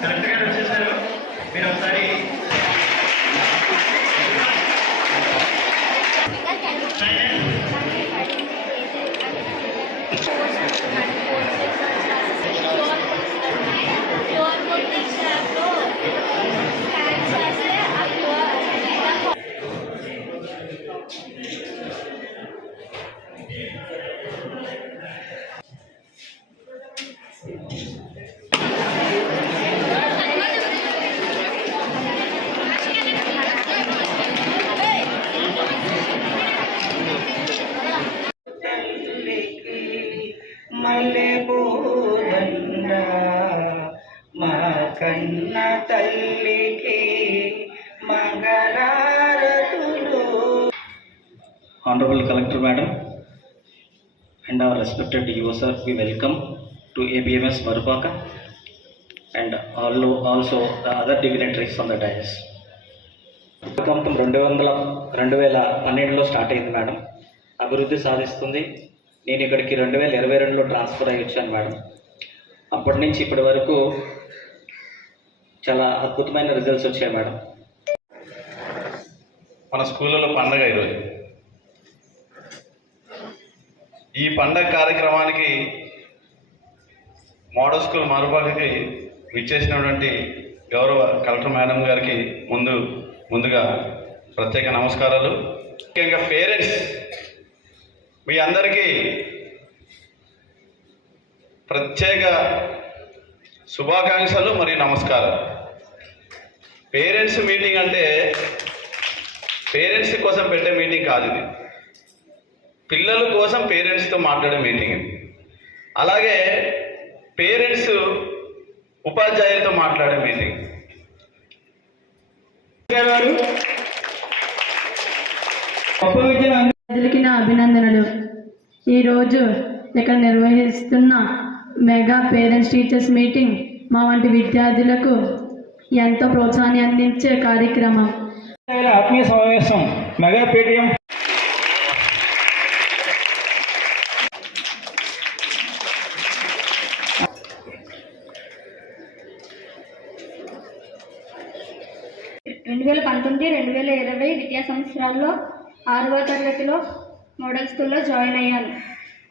Collector గారు వచ్చేసారు. మీరు ఒకసారి మా కన్న తల్లికి మంగళారతులు. Honorable Collector Madam and our respected EO sir, we welcome to ABMS Marupaka and also the other dignitaries on the dais. భూకంపం 2012లో స్టార్ట్ అయింది మేడం. అభివృద్ధి సాధిస్తుంది. నేను ఇక్కడికి 2022లో ట్రాన్స్ఫర్ అయ్యి వచ్చాను మేడం. అప్పటి నుంచి ఇప్పటి వరకు చాలా అద్భుతమైన రిజల్ట్స్ వచ్చాయి మేడం. మన స్కూళ్ళలో పండగ ఈరోజు. ఈ పండగ కార్యక్రమానికి మోడల్ స్కూల్ మరుపాకకి విచ్చేసినటువంటి గౌరవ కలెక్టర్ మేడం గారికి ముందుగా ప్రత్యేక నమస్కారాలు. ముఖ్యంగా పేరెంట్స్ మీ అందరికీ ప్రత్యేక శుభాకాంక్షలు మరియు నమస్కారాలు. పేరెంట్స్ మీటింగ్ అంటే పేరెంట్స్ కోసం పెట్టే మీటింగ్ కాదు, ఇది పిల్లల కోసం పేరెంట్స్తో మాట్లాడే మీటింగ్ ఇది. అలాగే పేరెంట్స్ ఉపాధ్యాయులతో మాట్లాడే మీటింగ్. ప్రజలకి నా అభినందనలు. ఈరోజు ఇక్కడ నిర్వహిస్తున్న మెగా పేరెంట్స్ టీచర్స్ మీటింగ్ మా వంటి విద్యార్థులకు ఎంతో ప్రోత్సాహాన్ని అందించే కార్యక్రమం. ఆత్మీయ సమావేశం మెగా పేటీఎం 2019-2020 విద్యా సంవత్సరాల్లో 6వ తరగతిలో మోడల్ స్కూల్లో జాయిన్ అయ్యాను.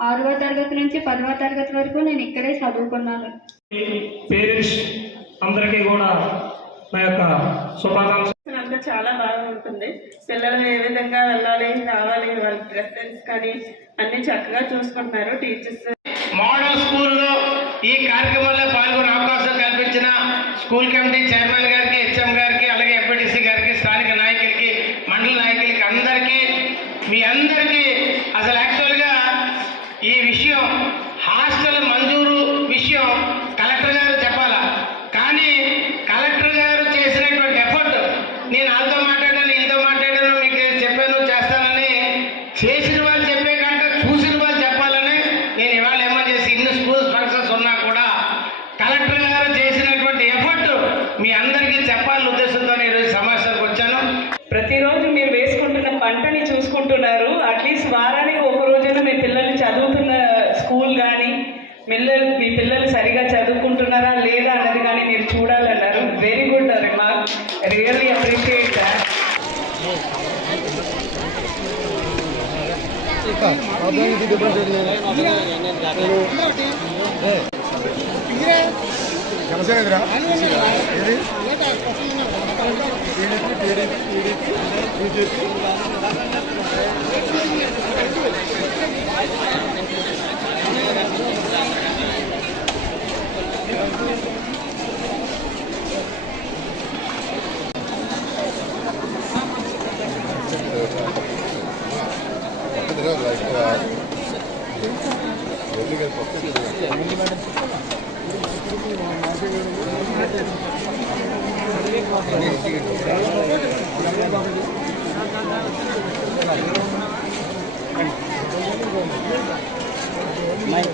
6వ తరగతి నుంచి 10వ తరగతి వరకు నేను ఇక్కడే చదువుకున్నాను. పేరెంట్స్ అందరికీ కూడా నా యొక్క శుభాకాంక్షలు. అంతా చాలా బాగా ఉంటుంది. పిల్లలు ఏ విధంగా వెళ్ళాలి రావాలి, వాళ్ళ డ్రెస్ సెన్స్ కానీ అన్ని చక్కగా చూసుకుంటున్నారు టీచర్స్. మోడల్ స్కూల్లో ఈ కార్యక్రమంలో పాల్గొనే అవకాశం కల్పించిన స్కూల్ కమిటీ చైర్మన్ గారికి, హెచ్ఎం గారికి, అలాగే ఎంపీటీసీ గారికి, స్థానిక నాయకులకి, మండల నాయకులకి అందరికీ, మీ అందరికీ అసలు యాక్చువల్గా ఈ విషయం హాస్టల్ మంజూరు విషయం కలెక్టర్ గారు చెప్పాలా, కానీ కలెక్టర్ గారు చేసినటువంటి ఎఫర్ట్ నేను వాళ్ళతో మాట్లాడాను, వీళ్ళతో మాట్లాడాను, మీకు చెప్పాను చేస్తానని చేసిన వాళ్ళు చెప్పే కంటే చూసిన వాళ్ళు చెప్పాలని నేను ఇవాళ ఏమని చేసి ఇన్ని స్కూల్స్ ఫంక్షన్స్ ఉన్నా కూడా కలెక్టర్ గారు చేసినటువంటి ఎఫర్ట్ మీ అందరికీ చెప్పాలని ఉద్దేశంతో ఈరోజు సమావేశానికి వచ్చాను. ప్రతిరోజు మీరు వేసుకుంటున్న పంటని చూసుకుంటున్నారు. అట్లీస్ట్ వారానికి ఒక రోజైనా మీ పిల్లల్ని చదువుతున్న స్కూల్ కానీ మీ పిల్లలు సరిగా చదువుకుంటున్నారా లేదా అన్నది కానీ మీరు చూడాలన్నారు. Very good remark, really appreciate that.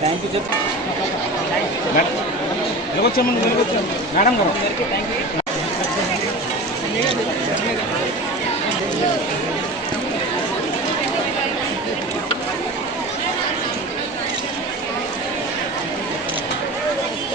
Thank you madam గారు. Thank you.